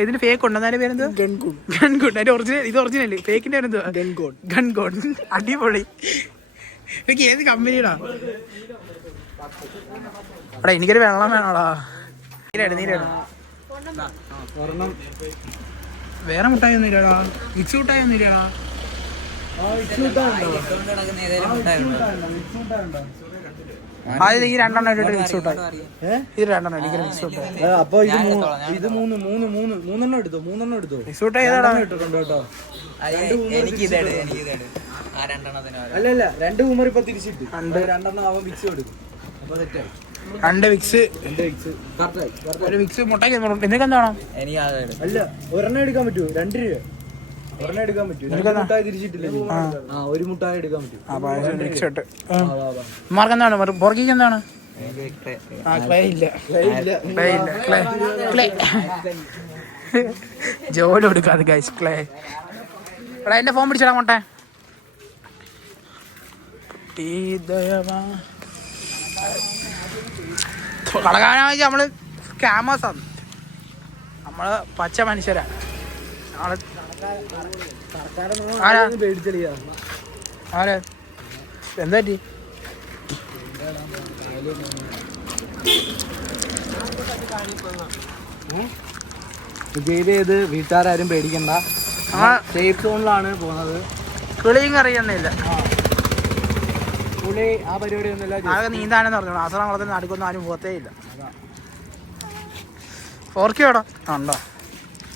ഇതിന് ഫേക്ക് ഉണ്ടോ? അതിന്റെ പേരെന്തോ? ഗൺഗുഡ്. അതിന്റെ ഒറിജിനൽ ഇത് ഒറിജിനൽ. ഫേക്കിന്റെ പേരെന്തോ? ഗൺഗോഡ്. അടിപൊളി. ഇതൊക്കെ ഏത് കമ്പനിയാടാ? എടാ എനിക്കൊരു വെള്ളം വേണോടാ. നീരാണ് വേറെ മുട്ടായി ഒന്നും ഇല്ലടാ. മിക്സ് മുട്ടായി ഒന്നും ഇല്ലടാ. ഈ രണ്ടെണ്ണം ഇട്ടിട്ട് മിക്സ് മുട്ടായി. ഇത് രണ്ടെണ്ണം എനിക്കൊരു മിക്സ് മുട്ടായി. അപ്പൊ ഇത് മൂന്നെണ്ണം എടുത്തോ. മിക്സ് മുട്ടായി ഏതാടാ? ഇട്ടിട്ടുണ്ട് കേട്ടോ. അല്ല 2 കൂമർ ഇപ്പൊ തിരിച്ചിട്ട് 2 അവൻ മിക്സ് കൊടുക്കും. അപ്പൊ സെറ്റായി. 2 മിക്സ് ഒരു മിക്സ് മുട്ടായി. നിനക്ക് എന്താണ്? അല്ല ഒരെണ്ണം എടുക്കാൻ പറ്റുമോ? 2 രൂപ ഒരെണ്ണം എടുക്കാൻ പറ്റും. മുട്ടായി തിരിച്ചിട്ടില്ല. ഒരു മുട്ടായി എടുക്കാൻ പറ്റും. മാർക്ക് എന്താണ്? ബോർഗിക്ക് എന്താണ്? ജോലി കൊടുക്കാതെ ഗൈസ്. ക്ലേ എടാ എന്റെ ഫോൺ പിടിച്ചടാ മോട്ടെ. കളകാനാണെന്ന് വെച്ചാൽ നമ്മള് സ്കാമേഴ്സാണ്. നമ്മള് പച്ച മനുഷ്യരാ. ആരാ എന്താ പറ്റി? ചെയ്ത് വീട്ടുകാരും പേടിക്കണ്ട. സേഫ് സോണിലാണ് പോകുന്നത്. കിളിയും അറിയുന്നില്ല. പുളി ആ പരിപാടി ഒന്നുമില്ല. ആകെ നീന്താനെന്ന് പറഞ്ഞു. ആശ്രമങ്ങളത്തിന് നടുക്കൊന്നും ആരും പോത്തേ ഇല്ല. ഓർക്കിയോടാ ഉണ്ടോ?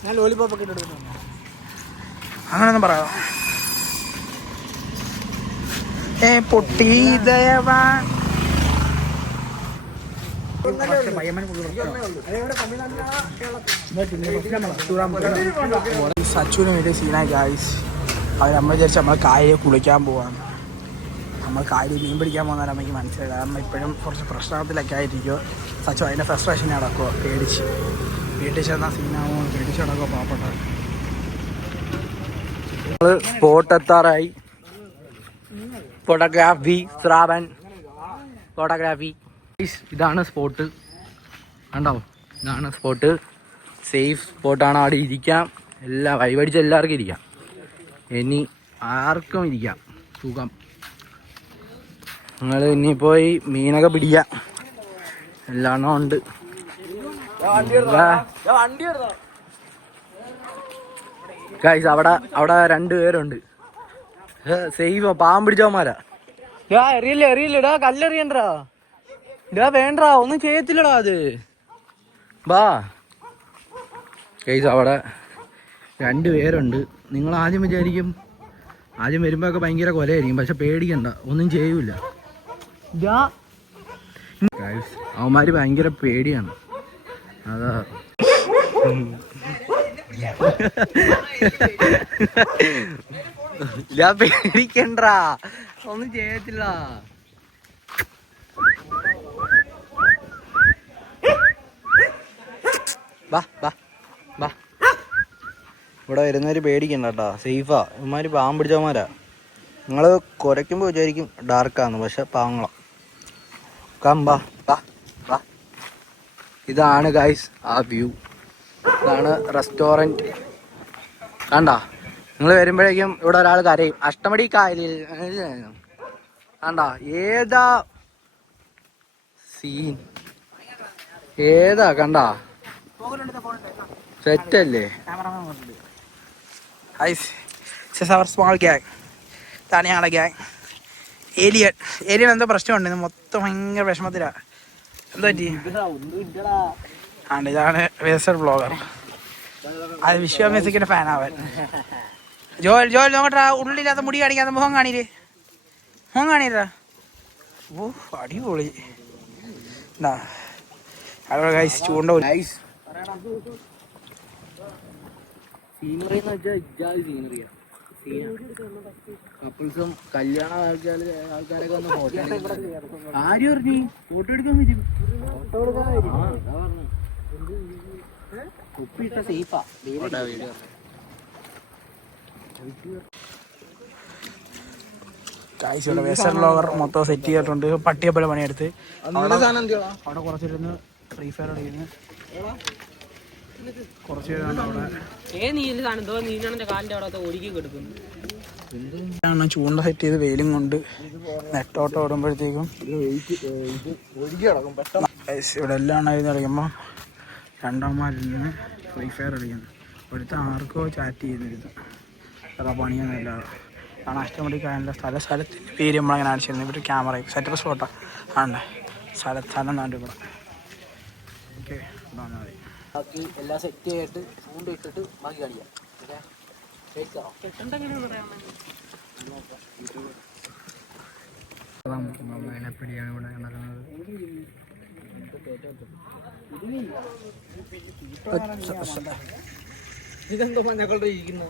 ഞാൻ ലോലിപോപ്പ് ഒക്കെ ഇട്ടെടുക്കുന്നു. അങ്ങനൊന്നും പറയാം. പൊട്ടി ദയവാ സച്ചുവിന് വേണ്ടി സീനായി ഗായ്സ്. നമ്മൾ വിചാരിച്ച് നമ്മൾ കായലിൽ കുളിക്കാൻ പോവാണ്. നമ്മൾ കായലിൽ മീൻ പിടിക്കാൻ പോകുന്നവരെ അമ്മയ്ക്ക് മനസ്സിലായി. കാരണം ഇപ്പോഴും കുറച്ച് പ്രശ്നത്തിലൊക്കെ ആയിരിക്കുമോ. സച്ചു അതിൻ്റെ ഫ്രസ്ട്രേഷൻ നടക്കുമോ. പേടിച്ച് വീട്ടിൽ ചെന്നാൽ സീനാവോ പേടിച്ച് നടക്കുമോ പാവപ്പെട്ട. സ്പോട്ട് എത്താറായി. Photography Shravan photography. ഇതാണ് സ്പോട്ട് കണ്ടോ? ഇതാണ് സ്പോട്ട്. സേഫ് സ്പോട്ടാണ്. അവിടെ ഇരിക്കാം. വഴിപടിച്ച് എല്ലാവർക്കും ഇരിക്കാം. ഇനി ആർക്കും ഇരിക്കാം. സുഖം. നിങ്ങൾ ഇനി പോയി മീനൊക്കെ പിടിക്കാം. എല്ലാം ഉണ്ട്. ഗൈസ് അവിടെ 2 പേരുണ്ട്. സേഫ് പാമ്പ് പിടിച്ചവന്മാരാ. എറിയില്ലടാ. കല്ലെറിയണ്ടാ. വേണ്ടാ. ഒന്നും ചെയ്യത്തില്ലടാ അത്. ബാ ഗൈസ് അവിടെ 2 പേരുണ്ട്. നിങ്ങൾ ആദ്യം വിചാരിക്കും ആദ്യം വരുമ്പോഴൊക്കെ ഭയങ്കര കൊലയായിരിക്കും. പക്ഷെ പേടിക്കണ്ട, ഒന്നും ചെയ്യൂല. ഗൈസ് അവന്മാര് ഭയങ്കര പേടിയാണ്. അതാ പേടിക്കണ്ടാ. ഒന്നും ചെയ്യത്തില്ല. ഇവിടെ വരുന്നവര് പേടിക്കണ്ട കേട്ടാ. സേഫാ. ഇവന്മാര് പാമ്പ് പിടിച്ചവന്മാരാ. നിങ്ങള് കുരയ്ക്കുമ്പോ വിചാരിക്കും ഡാർക്കാന്ന്. പക്ഷെ പാവങ്ങളാ. ഇതാണ് ഗൈസ് ആ വ്യൂ. ഇതാണ് റെസ്റ്റോറൻറ്റ്. കണ്ടാ? നിങ്ങൾ വരുമ്പോഴേക്കും ഇവിടെ ഒരാൾ കരയും. അഷ്ടമടി കായലിൽ കണ്ടാ? ഏതാ സീൻ? ഏതാ കണ്ടാ? സെറ്റല്ലേ? Small gang. ഇതാണ് ഞങ്ങളുടെ ഗ്യാങ്. ഏലിയൻ എന്തോ പ്രശ്നമുണ്ട്. ഇത് മൊത്തം ഭയങ്കര വിഷമത്തിലാ. എന്താ പറ്റി? ഇതാണ് വേസൽ ബ്ലോഗർ. അത് വിശ്വാമിസിന്റെ ഫാനാവൻ. ജോൽ നോക്കട്ടാ. ഉള്ളില്ലാത്ത മുടി കാണിക്കാത്ത മുഖം കാണില്ല. ഓ അടിപൊളി. ചൂണ്ട സീനറി എന്ന് വെച്ചാൽ സീനറിയാ. കപ്പിൾസും കല്യാണം ആൾക്കാരൊക്കെ വന്ന് ഫോട്ടോ ആരും പറഞ്ഞു ഫോട്ടോ എടുക്കാൻ പറ്റും. കുപ്പിട്ട സേഫാ. കാഴ്ചയുടെ വേസൽ ബ്ലോഗർ മൊത്തം സെറ്റ് ചെയ്തിട്ടുണ്ട്. പട്ടിയെപ്പോലെ പണിയെടുത്ത് അവിടെ കുറച്ചിരുന്ന് ഫ്രീ ഫയർ കളിക്കുന്നു. കുറച്ച് പേരാണ് അവിടെ ചൂണ്ട സെറ്റ് ചെയ്ത് വെയിലും കൊണ്ട് നെട്ടോട്ടം ഓടുമ്പോഴത്തേക്കും ഇവിടെ എല്ലാം ആയിരുന്നു കളിക്കുമ്പോൾ രണ്ടാമന്മാരിൽ നിന്ന് ഫ്രീ ഫയർ കളിക്കുന്നു. ഒരുത്ത ആർക്കോ ചാറ്റ് ചെയ്യുന്നിരുന്നു. അതാ പണിയൊന്നുമില്ല. കാരണം അഷ്ടമുടി കായലിൻ്റെ സ്ഥലത്തിൻ്റെ പേര് നമ്മളങ്ങനെ അടിച്ചിരുന്നു. ഇവിടെ ക്യാമറ സെറ്റപ്പ് സ്പോട്ടാണ് ആണ്ടേ സ്ഥലം നാണ്ട് ഇവിടെ. ഓക്കെ വന്നാൽ മതി. ബാക്കി എല്ലാം സെറ്റ് ചെയ്തിട്ട് സൗണ്ട് ഇട്ടിട്ട് ബാക്കി കളിക്കാം. മേലപ്പടിയാണ് ഇവിടെ നടക്കുന്നത്. ഇതെന്തോ മഞ്ഞക്കളുടെ ഇരിക്കുന്നു.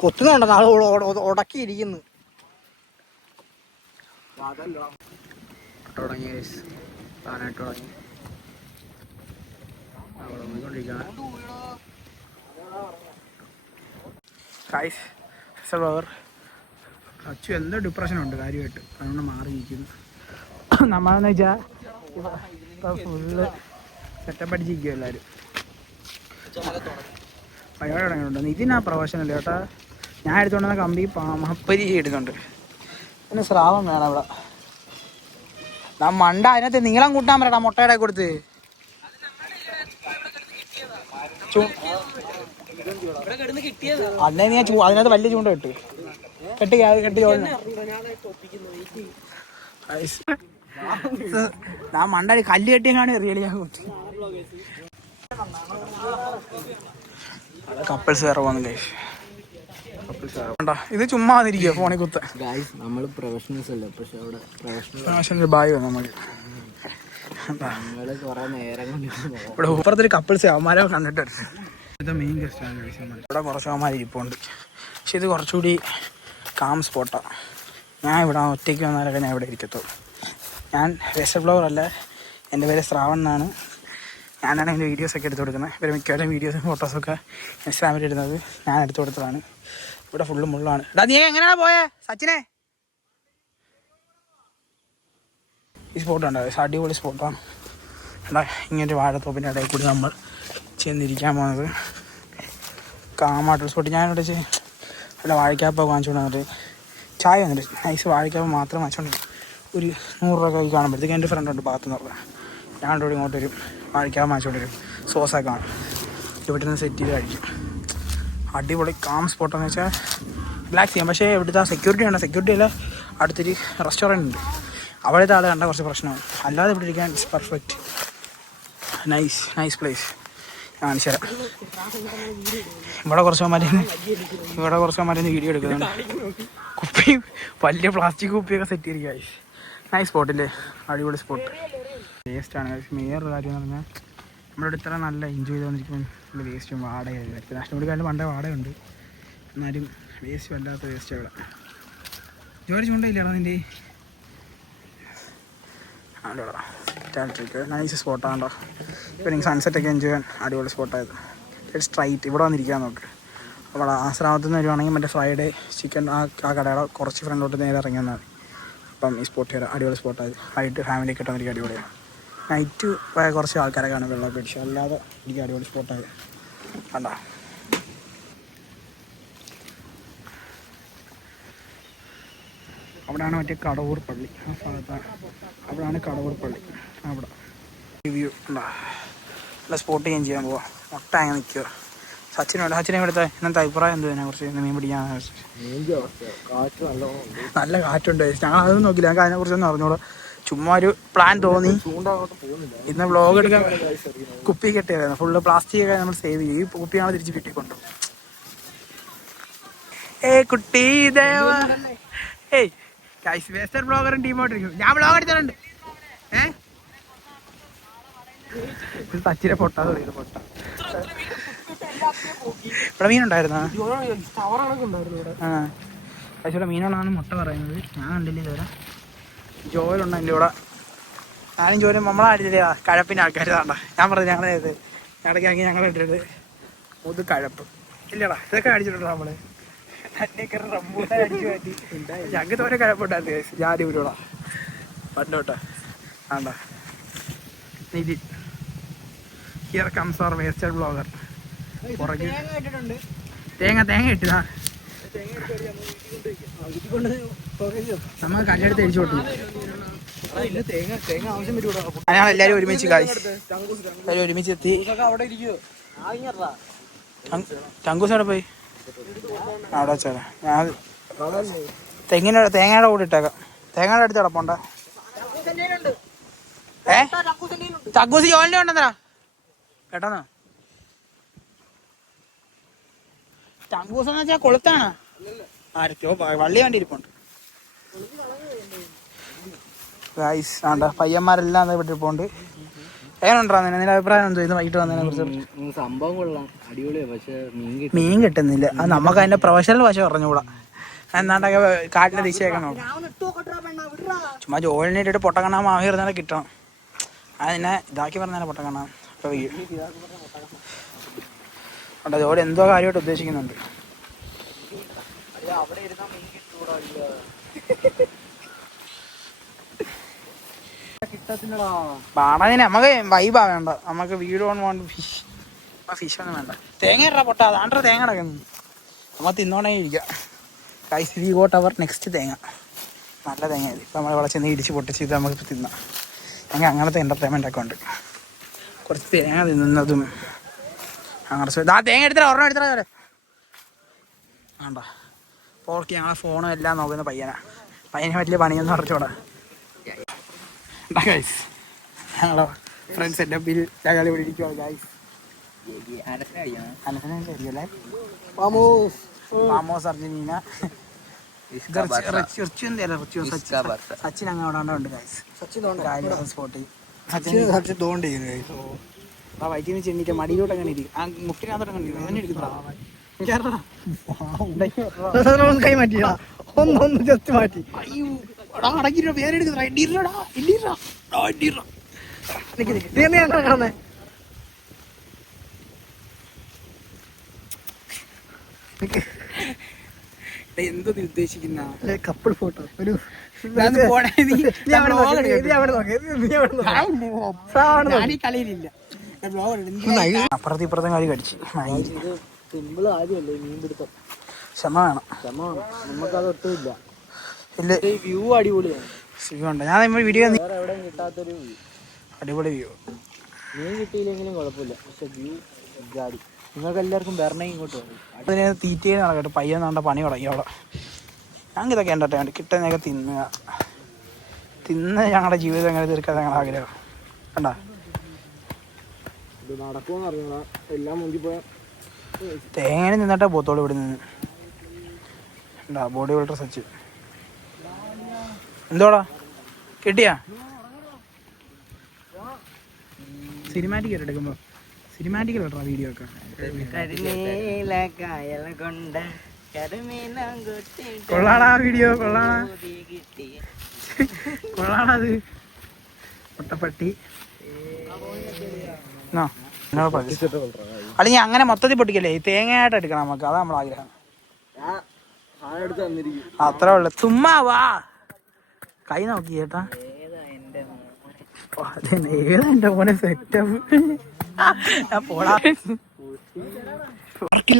കൊത്തുന്നുണ്ട് നാളെ ഉടക്കിയിരിക്കുന്നു. തുടങ്ങി താനായിട്ട് തുടങ്ങി അച്ചു എന്തോ ഡിപ്രഷനുണ്ട് കാര്യമായിട്ട്, അതുകൊണ്ട് മാറിയിരിക്കുന്നു. നമ്മളെന്ന് വെച്ചാൽ ഇപ്പോൾ ഫുള്ള് സെറ്റപ്പ് അടിച്ചിരിക്കും എല്ലാവരും. പരിപാടി തുടങ്ങിയിട്ടുണ്ട്. ഇതിനാ പ്രൊഫഷനല്ല ചേട്ടാ. ഞാൻ എടുത്തുകൊണ്ടുവന്ന കമ്പി മഹപ്പരി എടുക്കുന്നുണ്ട്. പിന്നെ സ്രാവം വേണം അവിടെ. ഞാൻ മണ്ട അതിനകത്ത് നീളം കൂട്ടാൻ പറയടാ മുട്ടയുടെ കൊടുത്ത്. അന്നേ നീ അതിനകത്ത് വലിയ ചൂണ്ട കെട്ടി ഞാൻ മണ്ട കല്ല് കെട്ടിയാണ് റിയലി. കപ്പിൾസ് വേറെ പോകുന്നു. ഇത് ചുമ്മാ അതിരിക്കുക ഫോണിൽ കുത്ത. നമ്മൾ പ്രൊഫഷണൽസ് അല്ല, പക്ഷെ അവിടെ പ്രൊഫഷണൽ ബായ് വന്നു നമ്മൾ. ഇവിടെ ഇപ്പുറത്തൊരു കപ്പിൾസ് അവന്മാരെ കണ്ടിട്ട് ഇത് മെയിൻ ഗസ്റ്റാണ്. ഇവിടെ കുറച്ച് അവന്മാർ ഇരിപ്പുണ്ട്. പക്ഷെ ഇത് കുറച്ചുകൂടി കാം സ്പോട്ടാണ്. ഞാൻ ഇവിടെ ഒറ്റയ്ക്ക് വന്നാലൊക്കെ ഞാൻ ഇവിടെ ഇരിക്കത്തുള്ളൂ. ഞാൻ വെസ്റ്റർ ബ്ലോഗർ അല്ല, എൻ്റെ പേര് ശ്രാവൺ എന്നാണ്. ഞാനാണ് എൻ്റെ വീഡിയോസൊക്കെ എടുത്ത് കൊടുക്കുന്നത്. ഇവർ മിക്കവാറും വീഡിയോസും ഫോട്ടോസൊക്കെ ഇൻസ്റ്റാഗ്രാമിൽ ഇടുന്നത് ഞാൻ എടുത്തു കൊടുത്തതാണ്. ഇവിടെ ഫുള്ള് മുള്ളാണ്. എടാ നീ എങ്ങനെയാണ് പോയേ സച്ചിനെ? ഈ സ്പോട്ട് ഉണ്ടോ? അടിപൊളി സ്പോട്ടാണ്. എടാ ഇങ്ങനൊരു വാഴത്തോപ്പിൻ്റെ ഇടയിൽ കൂടി നമ്മൾ ചെന്നിരിക്കാൻ പോകുന്നത് കാമായിട്ടുള്ള സ്പോട്ട്. ഞാനിവിടെ ഇവിടെ വാഴക്കാപ്പൊക്കെ വാങ്ങിച്ചുകൊണ്ട് വന്നിട്ട് ചായ വന്നിട്ട് നൈസ് വാഴക്കാപ്പ് മാത്രം വാങ്ങിച്ചുകൊണ്ട് ഒരു 100 രൂപ കൈ കാണുമ്പോഴത്തേക്ക് എൻ്റെ ഫ്രണ്ട് ഉണ്ട് ഭാഗത്തുനിന്ന് പറഞ്ഞാൽ ഞാനിവിടെ ഇങ്ങോട്ട് വരും. വാഴക്കാപ്പ് വാങ്ങിച്ചുകൊണ്ട് വരും. സോസൊക്കെ കാണും. ഇവിടെ നിന്ന് സെറ്റ് ചെയ്ത് കഴിക്കും. അടിപൊളി കാം സ്പോട്ടെന്ന് വെച്ചാൽ റിലാക്സ് ചെയ്യാം. പക്ഷേ ഇവിടുത്തെ സെക്യൂരിറ്റി ഉണ്ട്. സെക്യൂരിറ്റി അല്ല, അടുത്തൊരു റെസ്റ്റോറൻറ്റ് ഉണ്ട്. അവിടുത്തെ ആൾ കണ്ട കുറച്ച് പ്രശ്നമാണ്. അല്ലാതെ ഇവിടെ ഇരിക്കാൻ ഇറ്റ്സ് പെർഫെക്റ്റ്. Nice place. കാണിച്ചു തരാം. ഇവിടെ കുറച്ച് വീഡിയോ എടുക്കുന്നുണ്ട്. കുപ്പിയും വലിയ പ്ലാസ്റ്റിക് കുപ്പിയൊക്കെ സെറ്റ് ചെയ്തിരിക്കുക. നൈസ് സ്പോട്ടില്ലേ? അടിപൊളി സ്പോട്ട്. വേസ്റ്റാണ്. വേറൊരു കാര്യം എന്ന് പറഞ്ഞാൽ നമ്മളിവിടെ ഇത്ര നല്ല എൻജോയ് ചെയ്ത് വന്നിരിക്കുമ്പോൾ വേസ്റ്റും വാടകയായിരുന്നു. ഇപ്പോൾ നാഷണൽ പണ്ടേ വാടകയുണ്ട്, എന്നാലും വേസ്റ്റ് വല്ലാത്ത വേസ്റ്റ് അവിടെ. ജോലി ചൂണ്ടയില്ലാടാ നിൻ്റെ? ആണ്ടോടാ സ്റ്റാൻഡ്രിക്ക് നൈസ് സ്പോട്ടാണോ. ഇപ്പോൾ എനിക്ക് സൺസെറ്റൊക്കെ എൻജോയ് ചെയ്യാൻ അടിപൊളി സ്പോട്ടായത്. സ്ട്രൈറ്റ് ഇവിടെ വന്നിരിക്കാൻ നോക്ക്. അവിടെ ആശ്രാമത്തിൽ നിന്ന് വരുവാണെങ്കിൽ മറ്റേ ഫ്രൈഡേ ചിക്കൻ ആ കടയുടെ കുറച്ച് ഫ്രണ്ടോട്ട് നേരെ ഇറങ്ങി വന്നാൽ മതി. അപ്പം ഈ സ്പോട്ട് വരാം. അടിപൊളി സ്പോട്ടായത്. വൈകിട്ട് ഫാമിലിയൊക്കെ ഇട്ട് വന്നിരിക്കും. അടിപൊളിയാണ്. നൈറ്റ് കുറച്ച് ആൾക്കാരെ കാണും വെള്ളമൊക്കെ അടിച്ചു. അല്ലാതെ എനിക്ക് അടിപൊളി സ്പോട്ടായത്. കണ്ടാ അവിടെയാണ് മറ്റേ കടവൂർ പള്ളി. ആ ഭാഗത്താണ്. അവിടെയാണ് കടവൂർ പള്ളി. അവിടെ വ്യൂ ഉണ്ടാ. നല്ല സ്പോട്ട് ചെയ്യാൻ പോവാം. മുട്ട അങ്ങനെ നിൽക്കുക. സച്ചിനെ ഇവിടുത്തെ ഇന്നത്തെ അഭിപ്രായം എന്ത്? അതിനെക്കുറിച്ച് മീൻ പിടിക്കാൻ നല്ല കാറ്റുണ്ട്. ഞങ്ങൾ അതൊന്നും നോക്കില്ല. ഞങ്ങൾക്ക് അതിനെക്കുറിച്ചൊന്നും അറിഞ്ഞൂടെ. ചുമ്മാ ഒരു പ്ലാൻ തോന്നി. ഇന്ന് വ്ളോഗ് എടുക്കാൻ കുപ്പി കെട്ടിയായിരുന്നു. ഫുള്ള് പ്ലാസ്റ്റിക് ഒക്കെ നമ്മൾ സേവ് ചെയ്യും. ഈ കുപ്പിയാണ് തിരിച്ച് വീട്ടിൽ കൊണ്ടു. കുട്ടി ദേവ. വെസ്റ്റർ ബ്ലോഗറും ടീമോട്ടിരിക്കും. ഞാൻ വ്ളോഗ് എടുത്തിട്ടുണ്ട്. സച്ചിനെ പൊട്ടാതെ പൊട്ട. ഇവിടെ മീനുണ്ടായിരുന്നോ? പക്ഷേ ഇവിടെ മീനുള്ളതാണ് മുട്ട പറയുന്നത്. ഞാൻ കണ്ടില്ല ഇതുവരെ. ജോയിലുണ്ട് എൻ്റെ ഇവിടെ. ഞാനും ജോലും നമ്മളടിച്ചില്ല കഴപ്പിൻ്റെ ആൾക്കാർ താണ്ട. ഞാൻ പറഞ്ഞു ഞങ്ങളേത് ഇടയ്ക്കാക്കി ഞങ്ങൾ ഇട്ടിട്ട് മുത് കഴപ്പ് ഇല്ലടാ. ഇതൊക്കെ അടിച്ചിട്ടുണ്ടോ നമ്മള്? അന്നേക്കറ റംബൂട്ടാൻ അടിച്ചു മാറ്റി ഞങ്ങൾക്ക് തോന്നെ കഴപ്പുണ്ടായിരുന്നു. ജാതി ഉരുള പണ്ടോട്ടാ ആണ്ട നിധി. Here comes our wasted blogger. പുറകെ തേങ്ങ ഇട്ടാ നമ്മൾ കല്ലെടുത്ത് അടിച്ചു കൊടുത്തു. ഞങ്ങൾ എല്ലാവരും ഒരുമിച്ച് എല്ലാവരും ഒരുമിച്ച് എത്തി. ചങ്കൂസ് അവിടെ പോയി അവിടെ വെച്ചാൽ ഞാൻ തേങ്ങയുടെ കൂടെ ഇട്ടേക്കാം. തേങ്ങയുടെ അടുത്ത് കിടപ്പുണ്ട. ചങ്കൂസ് ജോലിൻ്റെ ഉണ്ടെന്നാ കേട്ടോന്നാ. ചങ്കൂസ് എന്ന് വെച്ചാൽ കൊളുത്താണ്. ആരോ വള്ളി വേണ്ടി ഇരിപ്പുണ്ട്. ഗൈസ് ആണ്ട പയ്യന്മാരെല്ലാം വിട്ടിരിപ്പുണ്ട്. എങ്ങനെയുണ്ടാ നിന്റെ അഭിപ്രായം എന്തോ ഇന്ന് വൈകിട്ട് വന്നതിനെ കുറിച്ച്? സംഭവം കൊള്ളാം, അടിപൊളിയാ. പക്ഷെ മീൻ കിട്ടുന്നില്ല. അത് നമുക്ക് അതിന്റെ പ്രൊഫഷണൽ വശം പറഞ്ഞുകൂടാ. എന്നാണ്ടൊക്കെ കാട്ടിലെ ദിശയൊക്കെ നോക്കാം. ചുമ്മാ ജോലിനിട്ടിട്ട് പൊട്ടക്കണ്ണാ മാവി ഇരുന്നാലും കിട്ടണം. അതിനെ ഇതാക്കി പറഞ്ഞാൽ പൊട്ടക്കണ്ണാ ഇപ്പൊ അവിടെ ജോലി എന്തോ കാര്യമായിട്ട് ഉദ്ദേശിക്കുന്നുണ്ട്. പാടതിന് നമുക്ക് വൈബാ വേണ്ട. നമുക്ക് വീട് കൊണ്ട് ഫിഷ് ഒന്നും വേണ്ട. തേങ്ങ ഇടാ പൊട്ട. അതാണ്ട തേങ്ങ കിടക്കുന്നു. നമ്മൾ തിന്നോണേ ഇരിക്കാം. കൈസ് വി ഗോട്ട് അവർ നെക്സ്റ്റ് തേങ്ങ. നല്ല തേങ്ങ ഇത്. ഇപ്പം നമ്മൾ ഇവിടെ ചെന്ന് ഇടിച്ച് പൊട്ടിച്ച് ഇത് നമുക്ക് തിന്നാം. ഞങ്ങൾക്ക് അങ്ങനത്തെ എൻ്റർടൈൻമെൻ്റ് ഒക്കെ ഉണ്ട്. കുറച്ച് തേങ്ങ തിന്നുന്നതും അങ്ങനെ. ആ തേങ്ങ എടുത്തില്ല, ഒരെണ്ണം എടുത്തില്ല. വേണ്ട പോർക്ക് ഞങ്ങളെ ഫോണും എല്ലാം നോക്കുന്ന പയ്യനെ വലിയ പണിയൊന്നും അറിച്ചോടാ. ഗൈസ് ഞങ്ങളോ ഫ്രണ്ട്സ് എൻ്റെ ബിൽ ഞങ്ങൾ ഇവിടെ ഇരിക്കുവാണ്. ഗൈസ് മാമോസ് അർജന്റീന സച്ചിൻ അങ്ങ് അവിടെ ഉണ്ട്. ഗൈസ് സ്പോട്ടിൽ സച്ചിൻ തോണ്ടി ആ വൈറ്റിന്ന് ചെന്നിട്ട് മടിയിലോട്ട് അങ്ങനെ ഇരിക്കും. ആ മുട്ടിനകത്തോട്ട് അങ്ങനെ ഇരിക്കുന്ന കൈ മാറ്റിയാ ഒന്ന് ജസ്റ്റ് മാറ്റി. അയ്യോ അടങ്ങിട്ടോ പേര് എടുക്കുന്ന എന്തോ നീ ഉദ്ദേശിക്കുന്ന കപ്പിൾ ഫോട്ടോ ഒരു കളിയിലില്ല. അപ്പുറത്തെ ഇപ്പുറത്തെ കാര്യം കടിച്ച് സിമ്പിൾ ആദ്യമല്ലേ മീൻ പിടുത്തം. ക്ഷമ വേണം. നമുക്കത് ഒട്ടുമില്ല. വ്യൂ അടിപൊളിയാണ്. വ്യൂ ഉണ്ട്. ഞാൻ വീഡിയോ എവിടെയും കിട്ടാത്തൊരു അടിപൊളി വ്യൂ. മീൻ കിട്ടിയില്ലെങ്കിലും കുഴപ്പമില്ല, പക്ഷെ വ്യൂ ജാടി. നിങ്ങൾക്ക് എല്ലാവർക്കും വരണേ ഇങ്ങോട്ട് വരും. അതിന് തീറ്റയിൽ നടക്കട്ടെ. പയ്യൻ നാണ്ട പണി തുടങ്ങി അവിടെ. ഞങ്ങൾക്ക് ഇതൊക്കെ എൻ്റർടൈൻമെൻറ്റ് കിട്ടുന്നതൊക്കെ തിന്ന് ഞങ്ങളുടെ ജീവിതം എങ്ങനെ തീർക്കാൻ ഞങ്ങളുടെ ആഗ്രഹം കണ്ടാ. ഇത് നടക്കുമെന്ന് അറിഞ്ഞാ എല്ലാം മുന്തിപ്പോയ തേങ്ങനെ നിന്നിട്ടേ പോത്തോളൂ ഇവിടെ നിന്ന്. എന്താ ബോഡി ബിൽഡർ സച്ചിൻ എന്തോടാ കിട്ടിയാ? സിനിമാറ്റിക് എടുക്കുമ്പോ സിനിമാറ്റിക് കേട്ടോ വീഡിയോ ഒക്കെ. കൊള്ളാടാ വീഡിയോ, കൊള്ളാടത് മുട്ടപ്പട്ടി. അല്ലെങ്കിൽ അങ്ങനെ മൊത്തത്തിൽ പൊട്ടിക്കല്ലേ, തേങ്ങയായിട്ട് എടുക്കണം നമുക്ക്. അതാ നമ്മളെ ആഗ്രഹം. അത്രേ ഉള്ളു. ചുമ്മാ വാ കൈ നോക്കി ചേട്ടാ. ഏതാ എന്റെ മോനെ സെറ്റപ്പ്.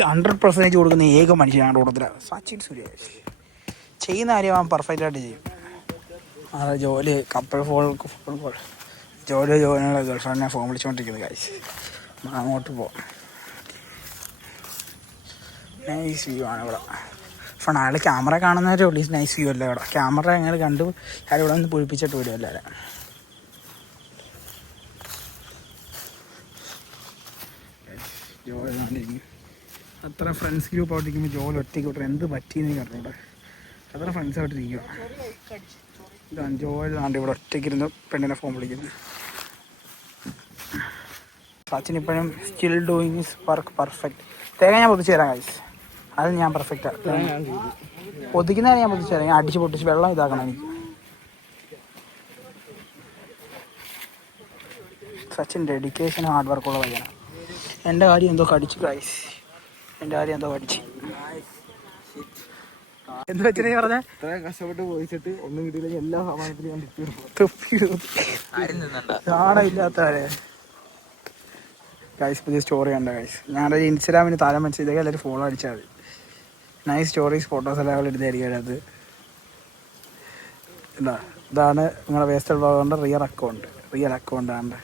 100% കൊടുക്കുന്ന ഏക മനുഷ്യനാണ് കൂട്ടത്തില സച്ചിൻ സുരേഷ്. ചെയ്യുന്ന കാര്യം അവൻ പെർഫെക്റ്റ് ആയിട്ട് ചെയ്യും. അതെ ജോലി കപ്പിൾ ഫുട്ബോൾ ജോലിയുള്ള ഗേൾഫ്രണ്ടിനെ ഫോൺ വിളിച്ചുകൊണ്ടിരിക്കുന്നത്. കാഴ്ച അങ്ങോട്ട് പോവാം. നൈസ് വ്യൂ ആണ് ഇവിടെ. ഫോൺ അയാൾ ക്യാമറ കാണുന്നവരെ ഉള്ളൂ നൈസ് വ്യൂ അല്ല ഇവിടെ. ക്യാമറ ഞങ്ങൾ കണ്ടു അയാൾ ഇവിടെ നിന്ന് പൊഴിപ്പിച്ചിട്ട് വരും എല്ലാവരും. ജോലി കണ്ടിരിക്കും. അത്ര ഫ്രണ്ട്സ് ഗ്രൂപ്പ് ആയിട്ടിരിക്കുമ്പോൾ ജോലി ഒറ്റയ്ക്ക് വിട്ടു എന്ത് പറ്റിയെന്ന് കണ്ടൂടെ. അത്ര ഫ്രണ്ട്സ് ആയിട്ടിരിക്കുക. ഇതാണ് ജോലി നാണ്ട് ഇവിടെ ഒറ്റയ്ക്കിരുന്ന് പെണ്ണിനെ ഫോൺ വിളിക്കുന്നത്. സച്ചിൻ ഇപ്പോഴും still doing his work perfect. തേങ്ങ ഞാൻ പൊതിച്ച് തരാം ഗൈസ്. അത് ഞാൻ പെർഫെക്റ്റാണ്. പൊതിക്കുന്നതിന് ഞാൻ പൊതിച്ച് തരാം. ഞാൻ അടിച്ച് പൊട്ടിച്ച് വെള്ളം ഇതാക്കണം എനിക്ക്. സച്ചിൻ ഡെഡിക്കേഷൻ ഹാർഡ് വർക്കുള്ള പയ്യനാണ്. എൻ്റെ കാര്യം എന്തോ കടിച്ചു ഗൈസ്, എൻ്റെ കാര്യം എന്തോ കടിച്ച്. എന്ത് വെച്ചിട്ട് പറഞ്ഞ ഇത്രയും കഷ്ടപ്പെട്ട് പോയിച്ചിട്ട് ഒന്നും കിട്ടിയില്ലെങ്കിൽ എല്ലാ സമാധാനത്തിലും ഞാൻ നാണമില്ലാത്തവരെ. ഗൈസ് പുതിയ സ്റ്റോറി കണ്ട ഗൈസ്. ഞാനൊരു ഇൻസ്റ്റാഗ്രാമിന് താരം മനസ്സിലേക്ക് എല്ലാവരും ഫോളോ അടിച്ചാൽ മതി. നൈസ് സ്റ്റോറീസ് ഫോട്ടോസ് എല്ലാം എടുത്തായിരിക്കും അതിനകത്ത്. എന്താ ഇതാണ് നിങ്ങളുടെ വേസ്റ്റൽ ബ്ലോഗറിൻ്റെ റിയൽ അക്കൗണ്ട് ആണ്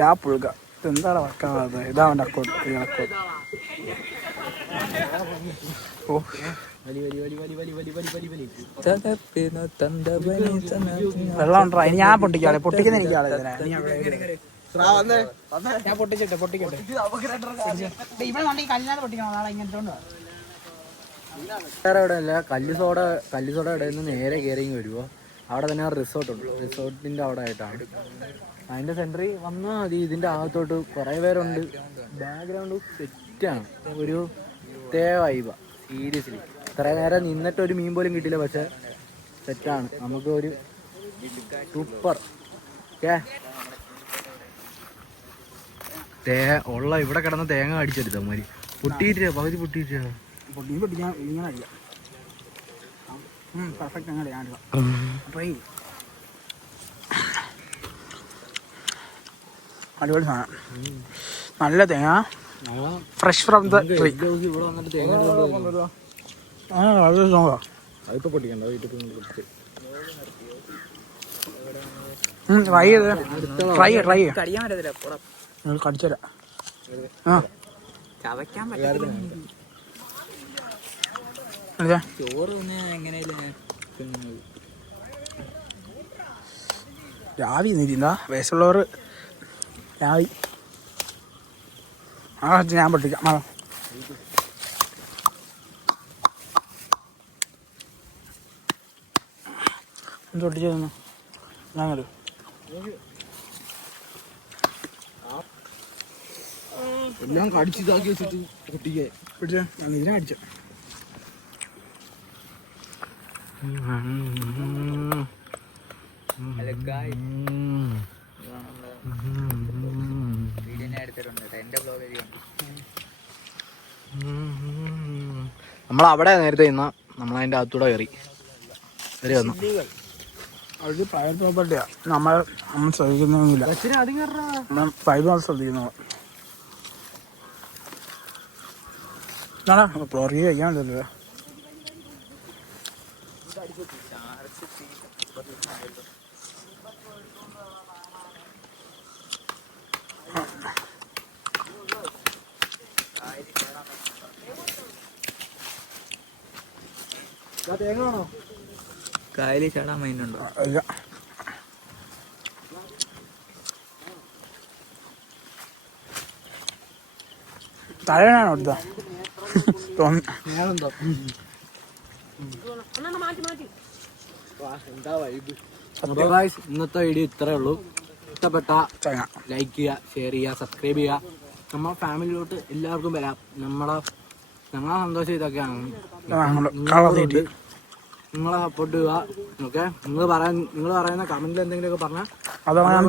ലാ പുഴുക. ഇതെന്താണ് വർക്കാവാത്തത്? ഇതാ അവൻ്റെ അക്കൗണ്ട്, റിയൽ അക്കൗണ്ട്. ഓ വെള്ളം ഉണ്ടോ? ഇനി ഞാൻ പൊട്ടിക്കാളെ, പൊട്ടിക്കുന്ന എനിക്കാളെ ഇതിനെ. ഞാൻ പൊട്ടിക്കട്ടെ. ഇവിടെ കല്ലിനകത്ത് പൊട്ടിക്കണം, നാളെ ഇങ്ങനത്തെ വേറെ എവിടെ അല്ല, കല്ലുസോട ഇടയിൽ നിന്ന് നേരെ കയറി വരുമോ, അവിടെ തന്നെ റിസോർട്ട് ഉണ്ട്. റിസോർട്ടിൻ്റെ അവിടെ ആയിട്ടാണ്. അതിൻ്റെ സെൻറ്ററിൽ വന്നാൽ മതി. ഇതിൻ്റെ അകത്തോട്ട് കുറേ പേരുണ്ട്. ബാക്ക്ഗ്രൗണ്ട് സെറ്റാണ്, ഒരു പ്രത്യേക വൈബ. സീരിയസ്ലി ഇത്ര നേരം നിന്നിട്ട് ഒരു മീൻ പോലും കിട്ടിയില്ല, പക്ഷെ സെറ്റാണ്. നമുക്ക് ഒരു സൂപ്പർ ഉള്ള ഇവിടെ കിടന്ന തേങ്ങ അടിച്ചെടുത്ത മാതിരി പൊട്ടിയിട്ടാ, പകുതി പൊട്ടിയിട്ടാ. പൊട്ടിക്കാൻ ഇങ്ങനെ അടിക്കാം. പെർഫെക്റ്റ് അങ്ങനെ ഞാൻ ട്രൈ. അടിപൊളി സാധനം, നല്ല തേങ്ങ, ഫ്രഷ് ഫ്രം ദ ട്രീ. ഇവിടെ വന്നിട്ട് തേങ്ങ അതിപ്പോ പൊട്ടിക്കണ്ട, ട്രൈ കടിച്ചരാ. രാവി നീരിന്താ വയസ്സുള്ളവർ രാവി. ഞാൻ പൊട്ടിക്കാം. പൊട്ടിച്ചു തന്നു ഞങ്ങൾ. എല്ലാം കടിച്ചിതാക്കി വെച്ചിട്ട് പൊട്ടിക്കേ പിടിച്ച നീരാ അടിച്ചു. നമ്മളവിടെ നേരത്തെ ഇന്ന നമ്മളതിൻ്റെ അകത്തൂടെ കയറി വന്നു. അത് പ്രൈവറ്റ് പ്രോപ്പർട്ടിയാ, നമ്മൾ ശ്രദ്ധിക്കുന്നൊന്നുമില്ല. പ്രൈവറ്റ് ശ്രദ്ധിക്കുന്നത് ഫ്ലോറിൽ കഴിക്കാൻ പറ്റില്ല. തേങ്ങയാണോ? കായലിൽ ചാടാൻ മൈനുണ്ടോ? ഇല്ല. തലവേനാണോ എടുത്ത ഇന്നത്തെ വീഡിയോ ഇത്രേ ഉള്ളൂ. ഇഷ്ടപ്പെട്ട ലൈക്ക് ചെയ്യുക, ഷെയർ ചെയ്യുക, സബ്സ്ക്രൈബ് ചെയ്യുക. നമ്മുടെ ഫാമിലിയിലോട്ട് എല്ലാവർക്കും വരാം. ഞങ്ങളെ സന്തോഷം ഇതൊക്കെയാണ്. നിങ്ങളെ സപ്പോർട്ട് ചെയ്യുക. ഓക്കെ, നിങ്ങൾ പറയുന്ന കമന്റിൽ എന്തെങ്കിലുമൊക്കെ പറഞ്ഞാൽ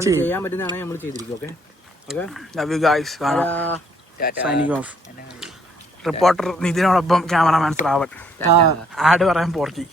ചെയ്യാൻ പറ്റുന്നതാണെങ്കിൽ നമ്മൾ ചെയ്തിരിക്കും. Okay okay, love you guys. Signing off. Reporter നിതിനോടൊപ്പം ക്യാമറാമാൻ ശ്രാവൺ. ആഡ് പറയാൻ പോർക്കി.